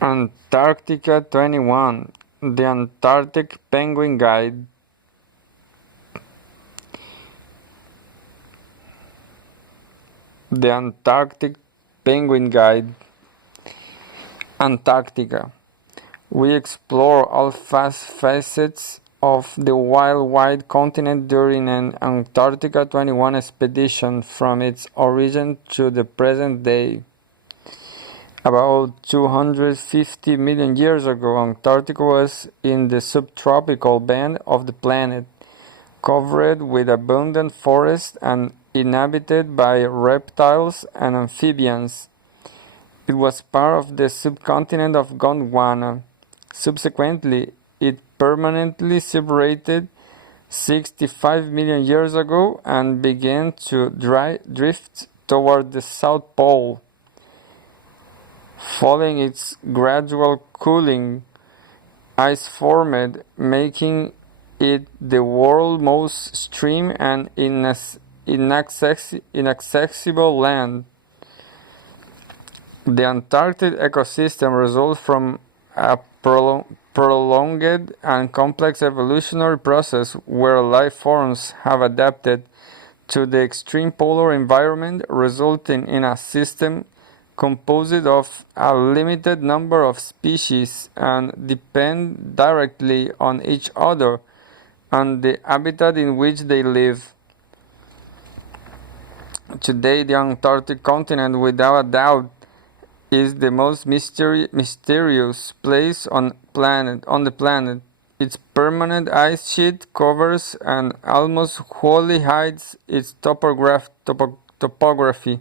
Antarctica 21, The Antarctic Penguin Guide. The Antarctic Penguin Guide. Antarctica. We explore all facets of the wild continent during an Antarctica 21 expedition from its origin to the present day. About 250 million years ago, Antarctica was in the subtropical band of the planet, covered with abundant forests and inhabited by reptiles and amphibians. It was part of the subcontinent of Gondwana. Subsequently, it permanently separated 65 million years ago and began to drift toward the South Pole. Following its gradual cooling, ice formed, making it the world's most extreme and inaccessible land. The Antarctic ecosystem results from a prolonged and complex evolutionary process where life forms have adapted to the extreme polar environment, resulting in a system composed of a limited number of species and depend directly on each other and the habitat in which they live. Today, the Antarctic continent, without a doubt, is the most mysterious place on the planet. Its permanent ice sheet covers and almost wholly hides its topography.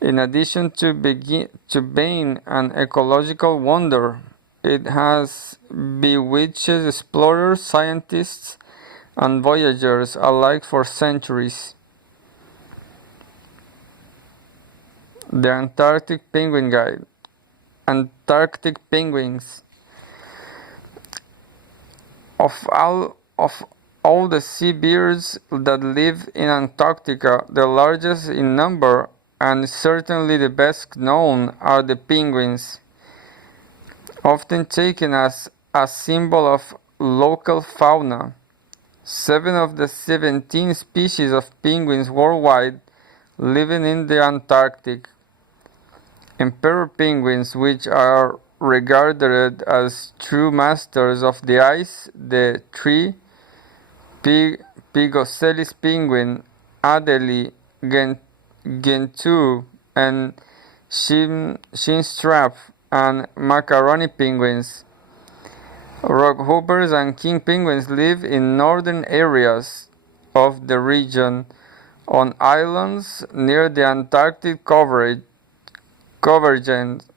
In addition to being an ecological wonder, it has bewitched explorers, scientists, and voyagers alike for centuries. The Antarctic Penguin Guide. Antarctic penguins. Of all the seabirds that live in Antarctica, the largest in number and certainly the best known are the penguins, often taken as a symbol of local fauna. 7 of the 17 species of penguins worldwide living in the Antarctic. Emperor penguins, which are regarded as true masters of the ice, the three Pygocelis penguin, Adelie, Gentoo, and Chinstrap, and macaroni penguins. Rockhoppers and king penguins live in northern areas of the region, on islands near the Antarctic convergence.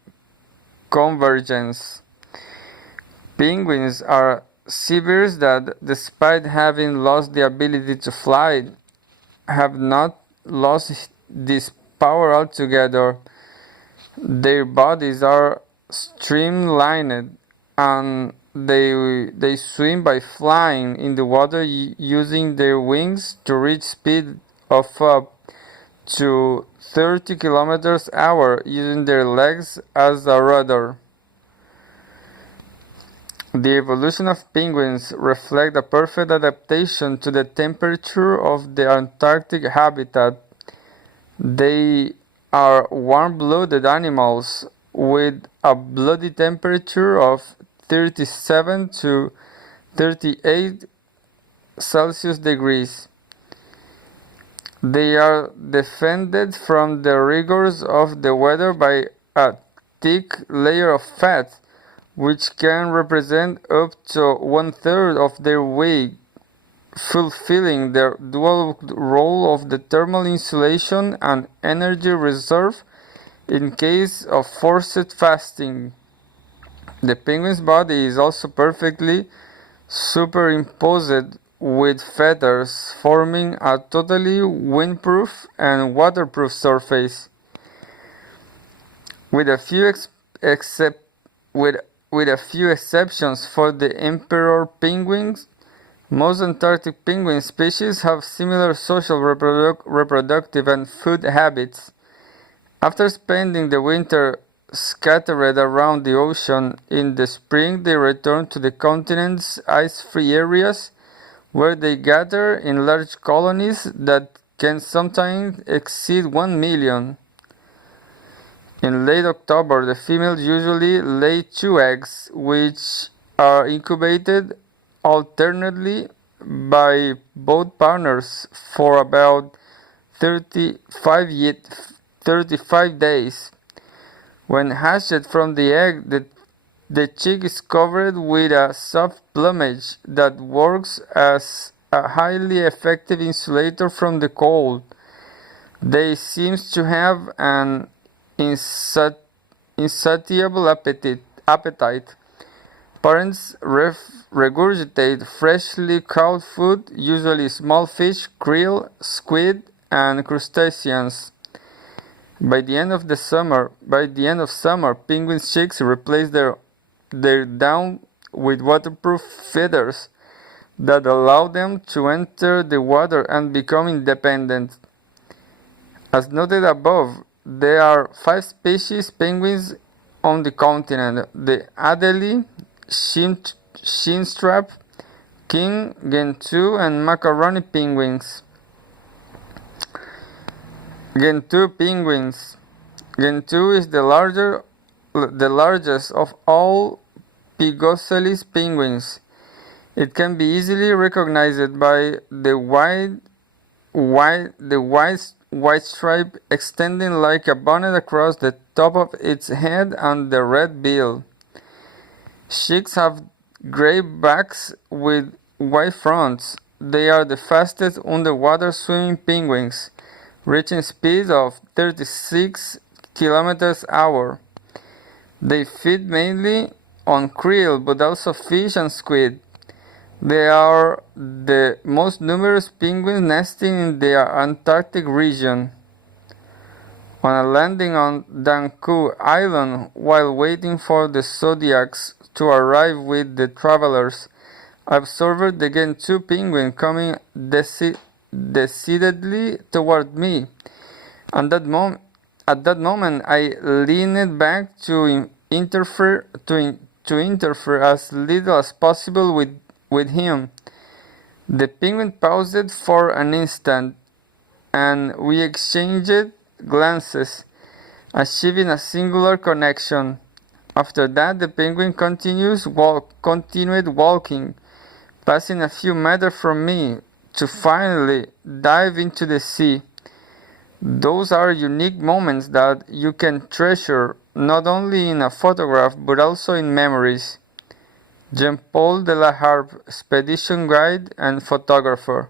Penguins are seabirds that, despite having lost the ability to fly, have not lost this power altogether. Their bodies are streamlined and they swim by flying in the water using their wings to reach speed of up to 30 km/h using their legs as a rudder. The evolution of penguins reflects a perfect adaptation to the temperature of the Antarctic habitat. They are warm-blooded animals with a body temperature of 37 to 38 Celsius degrees. They are defended from the rigors of the weather by a thick layer of fat, which can represent up to 1/3 of their weight, fulfilling their dual role of the thermal insulation and energy reserve in case of forced fasting. The penguin's body is also perfectly superimposed with feathers, forming a totally windproof and waterproof surface. With a few exceptions for the emperor penguins, most Antarctic penguin species have similar social, reproductive, and food habits. After spending the winter scattered around the ocean. In the spring, they return to the continent's ice-free areas, where they gather in large colonies that can sometimes exceed 1 million. In late October, the females usually lay 2 eggs, which are incubated alternately by both partners for about 35 days. When hatched from the egg, the chick is covered with a soft plumage that works as a highly effective insulator from the cold. They seem to have an insatiable appetite. Parents regurgitate freshly caught food, usually small fish, krill, squid, and crustaceans. By the end of summer, penguin chicks replace their down with waterproof feathers that allow them to enter the water and become independent. As noted above, there are 5 species penguins on the continent: the Adelie, chinstrap, king, gentoo, and macaroni penguins. Gentoo penguins. Gentoo is the largest of all Pygoscelis penguins. It can be easily recognized by the white stripe extending like a bonnet across the top of its head and the red bill. Chicks have gray backs with white fronts. They are the fastest underwater swimming penguins, reaching speeds of 36 km/h. They feed mainly on krill, but also fish and squid. They are the most numerous penguins nesting in the Antarctic region. On a landing on Danku Island, while waiting for the Zodiacs to arrive with the travelers, I observed the Gentoo penguin coming decidedly toward me. At that moment, I leaned back to interfere as little as possible with him. The penguin paused for an instant, and we exchanged glances, achieving a singular connection. After that, the penguin continued walking, passing a few meters from me, to finally dive into the sea. Those are unique moments that you can treasure not only in a photograph but also in memories. Jean-Paul de la Harpe, expedition guide and photographer.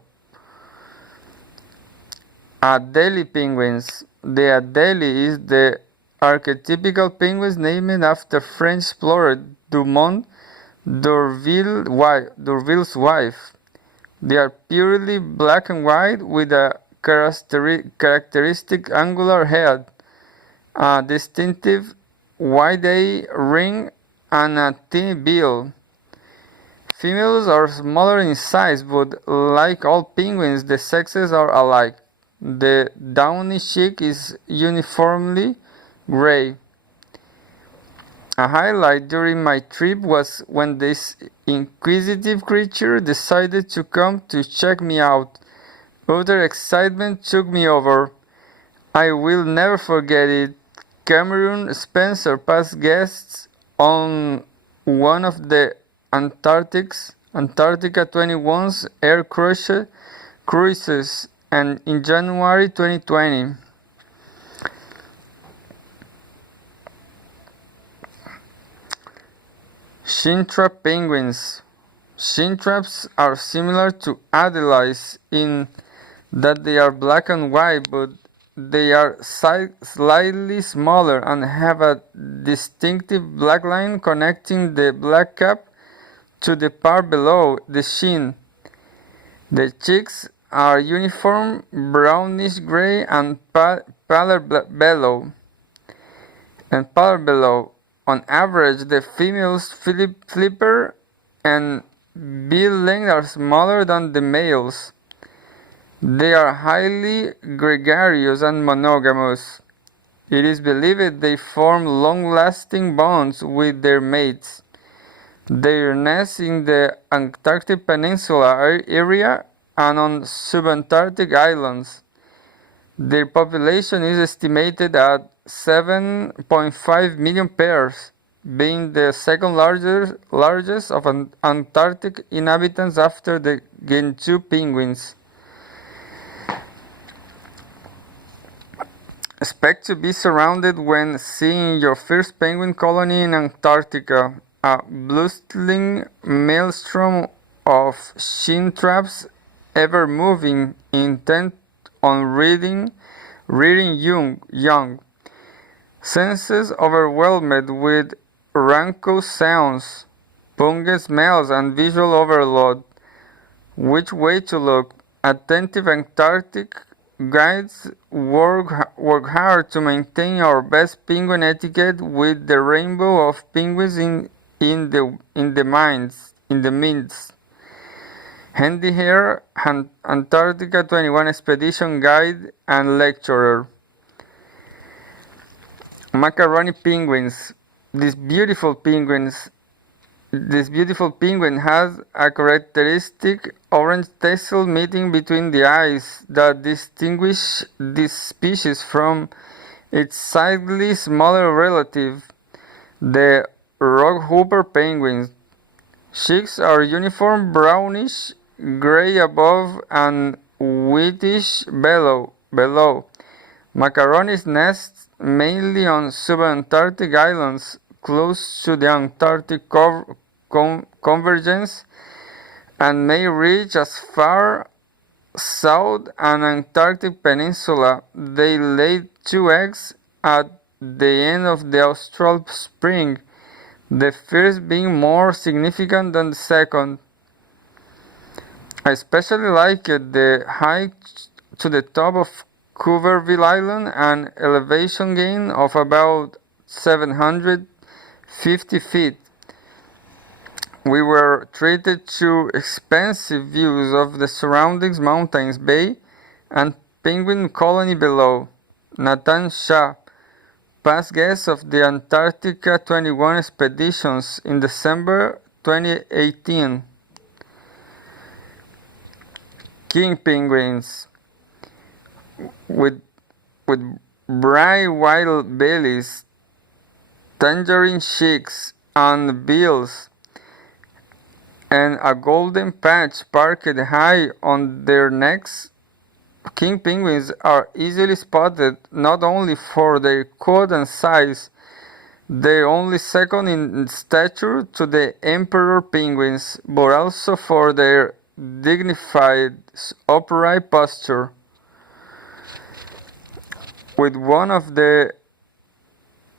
Adelie penguins. The Adelie is the archetypical penguin named after French explorer Dumont d'Urville's wife. They are purely black and white with a characteristic angular head, a distinctive wide-eye ring, and a thin bill. Females are smaller in size, but like all penguins, the sexes are alike. The downy chick is uniformly gray. A highlight during my trip was when this inquisitive creature decided to come to check me out. Utter excitement took me over. I will never forget it. Cameron Spencer, past guests on one of the Antarctica 21's air cruises, and in January 2020. Chinstrap penguins. Chinstraps are similar to Adelies in that they are black and white, but they are slightly smaller and have a distinctive black line connecting the black cap to the part below the chin. The chicks are uniform brownish gray and paler below. On average, the female's flipper and bill length are smaller than the males. They are highly gregarious and monogamous. It is believed they form long-lasting bonds with their mates. They nest in the Antarctic Peninsula area and on subantarctic islands. Their population is estimated at 7.5 million pairs, being the second largest of Antarctic inhabitants after the Gentoo penguins. Expect to be surrounded when seeing your first penguin colony in Antarctica, a bustling maelstrom of shin traps ever moving, intent on rearing young. Senses overwhelmed with raucous sounds, pungent smells, and visual overload. Which way to look? Attentive Antarctic guides work hard to maintain our best penguin etiquette with the rainbow of penguins in the midst. Handy here, Antarctica 21 expedition guide and lecturer. Macaroni penguins. This beautiful penguin has a characteristic orange tassel meeting between the eyes that distinguish this species from its slightly smaller relative, the rockhopper penguins. Cheeks are uniform brownish gray above and whitish below. Macaronis nest mainly on subantarctic islands close to the Antarctic convergence and may reach as far south as Antarctic Peninsula. They lay 2 eggs at the end of the austral spring, the first being more significant than the second. I especially liked the hike to the top of Cooverville Island, an elevation gain of about 750 feet. We were treated to expansive views of the surrounding mountains, bay, and penguin colony below. Nathan Shah, past guest of the Antarctica 21 expeditions in December 2018. King penguins with bright white bellies, tangerine cheeks, and bills, and a golden patch parked high on their necks. King penguins are easily spotted not only for their coat and size, they're only second in stature to the emperor penguins, but also for their dignified, upright posture. With one of the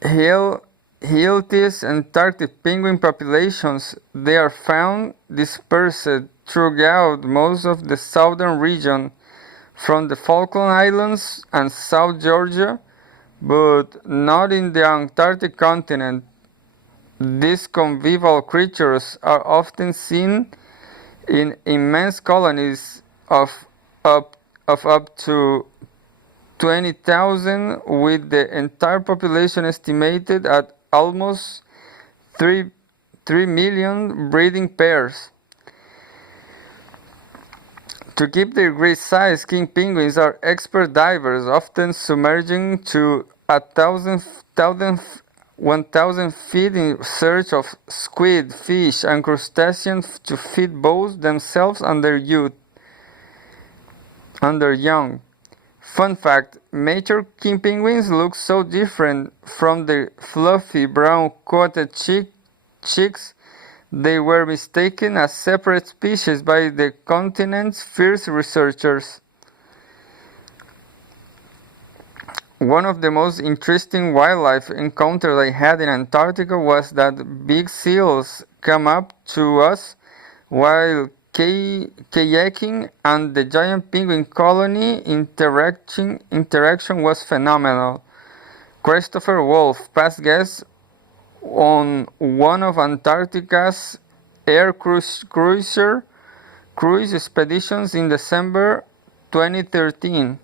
healthiest Antarctic penguin populations, they are found dispersed throughout most of the southern region, from the Falkland Islands and South Georgia, but not in the Antarctic continent. These convivial creatures are often seen in immense colonies of up to 20,000, with the entire population estimated at almost 3 million breeding pairs. To keep their great size, king penguins are expert divers, often submerging to 1,000 feet in search of squid, fish, and crustaceans to feed both themselves and their young. Fun fact, mature king penguins look so different from their fluffy brown coated cheeks, they were mistaken as separate species by the continent's fierce researchers. One of the most interesting wildlife encounters I had in Antarctica was that big seals came up to us while kayaking, and the giant penguin colony interaction was phenomenal. Christopher Wolf, past guest on one of Antarctica's air cruise expeditions in December 2013.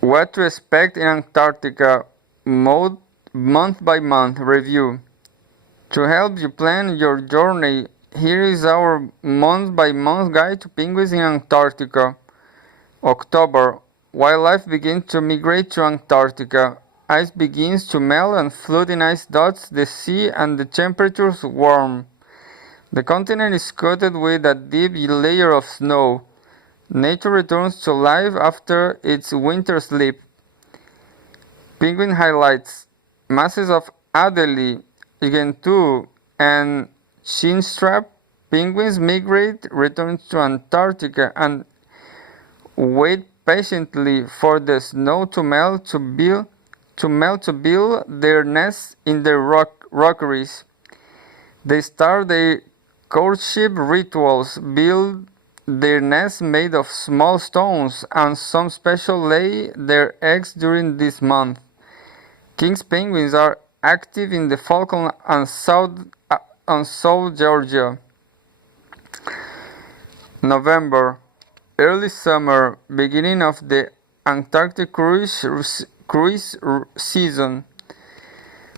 What to expect in Antarctica month by month review. To help you plan your journey, here is our month by month guide to penguins in Antarctica. October. Wildlife begins to migrate to Antarctica. Ice begins to melt and floating ice dots the sea and the temperatures warm. The continent is coated with a deep layer of snow. Nature returns to life after its winter sleep. Penguin highlights. Masses of Adelie, Gentoo, and chinstrap penguins migrate, return to Antarctica, and wait patiently for the snow to melt to build their nests in the rockeries. They start their courtship rituals, build their nests made of small stones, and some special lay their eggs during this month. King's penguins are active in the Falkland and South Georgia. November. Early summer, beginning of the Antarctic cruise season.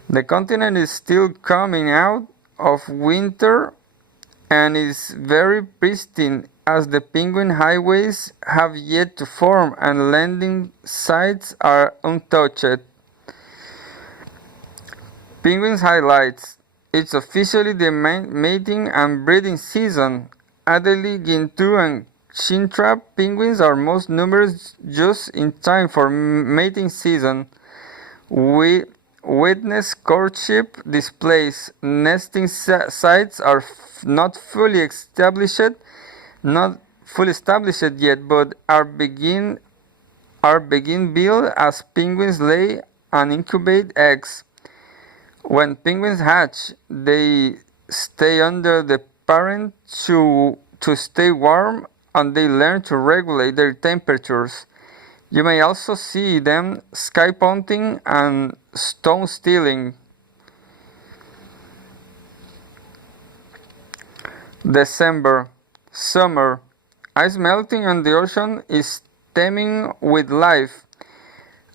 The continent is still coming out of winter and is very pristine as the penguin highways have yet to form and landing sites are untouched. Penguins highlights. It's officially the mating and breeding season. Adelie, Gentoo, and chinstrap penguins are most numerous just in time for mating season. We witness courtship displays. Nesting sites are not fully established yet, but are begin built as penguins lay and incubate eggs. When penguins hatch, they stay under the parent to stay warm, and they learn to regulate their temperatures. You may also see them sky punting and stone stealing. December. Summer. Ice melting on the ocean is teeming with life.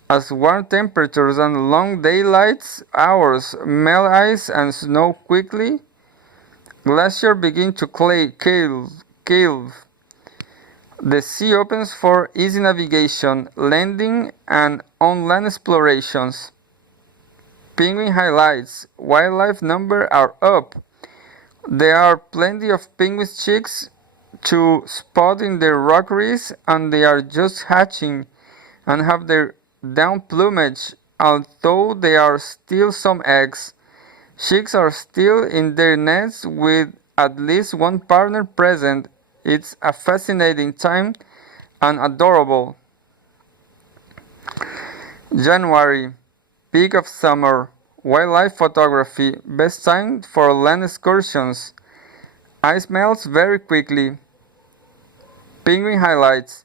As warm temperatures and long daylight hours melt ice and snow quickly, glaciers begin to calve. The sea opens for easy navigation, landing, and on-land explorations. Penguin highlights. Wildlife numbers are up. There are plenty of penguin chicks to spot in the rockeries, and they are just hatching and have their down plumage, although there are still some eggs. Chicks are still in their nests with at least one partner present. It's a fascinating time and adorable. January, peak of summer. Wildlife photography, best time for land excursions. Ice melts very quickly. Penguin highlights.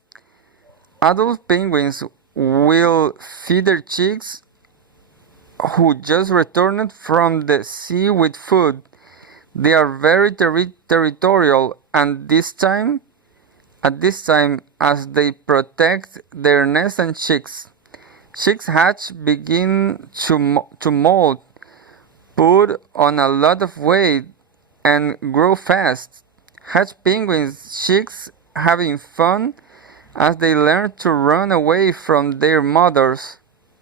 Adult penguins will feed their chicks who just returned from the sea with food. They are very territorial at this time as they protect their nests and chicks. Chicks hatch, begin to molt, put on a lot of weight, and grow fast. Hatch penguins chicks having fun as they learn to run away from their mothers.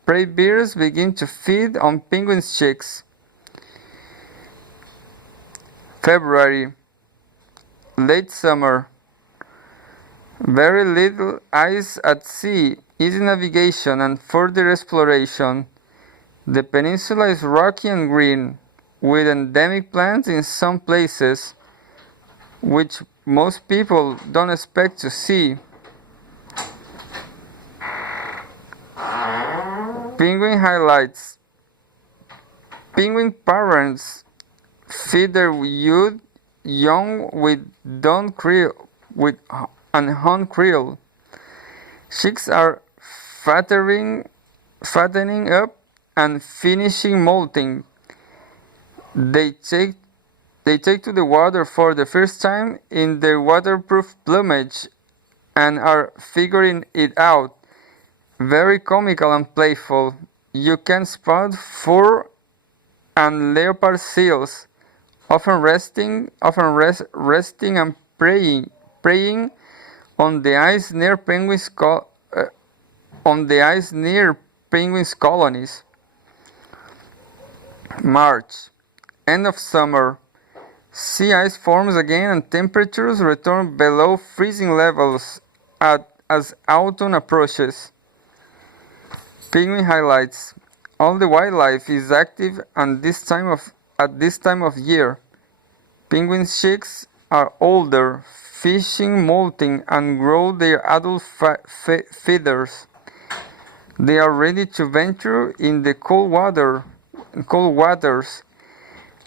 Prey bears begin to feed on penguin chicks. February, late summer. Very little ice at sea, easy navigation and further exploration. The peninsula is rocky and green, with endemic plants in some places, which most people don't expect to see. Penguin highlights. Penguin parents feed their young with horn krill. Chicks are fattening up and finishing molting. They take to the water for the first time in their waterproof plumage and are figuring it out. Very comical and playful. You can spot fur and leopard seals, often resting and preying on the ice near penguins colonies. March, end of summer. Sea ice forms again and temperatures return below freezing levels as autumn approaches. Penguin highlights. All the wildlife is active at this time of year. Penguin chicks are older, fishing, molting, and grow their adult feathers. They are ready to venture in the cold waters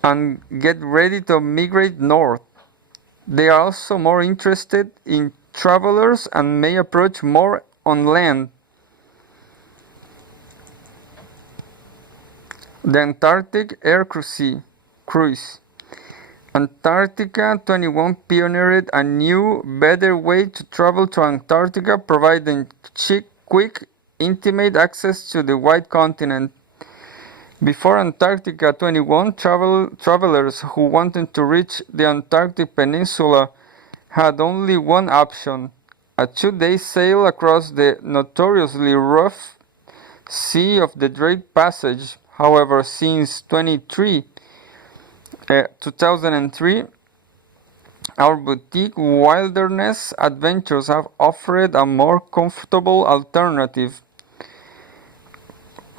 and get ready to migrate north. They are also more interested in travelers and may approach more on land. The Antarctic Air Cruise. Antarctica 21 pioneered a new, better way to travel to Antarctica, providing quick, intimate access to the wide continent. Before Antarctica 21, travelers who wanted to reach the Antarctic Peninsula had only one option: a 2-day sail across the notoriously rough Sea of the Drake Passage. However, since 2003, our boutique wilderness adventures have offered a more comfortable alternative.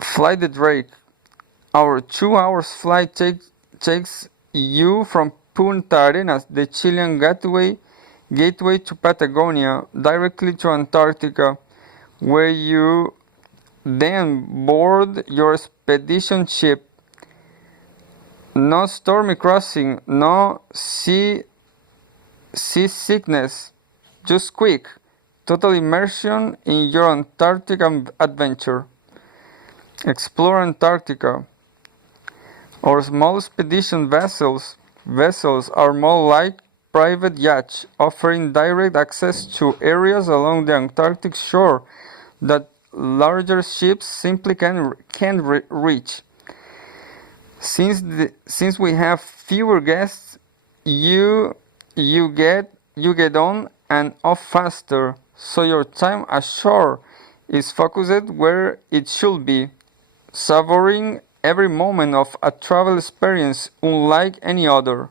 Fly the Drake. Our 2 hour flight takes you from Punta Arenas, the Chilean gateway to Patagonia, directly to Antarctica, where you then board your expedition ship. No stormy crossing, no seasickness, just quick, total immersion in your Antarctic adventure. Explore Antarctica. Our small expedition vessels are more like private yachts, offering direct access to areas along the Antarctic shore that larger ships simply can't reach. Since we have fewer guests, you get on and off faster, so your time ashore is focused where it should be, savoring every moment of a travel experience unlike any other.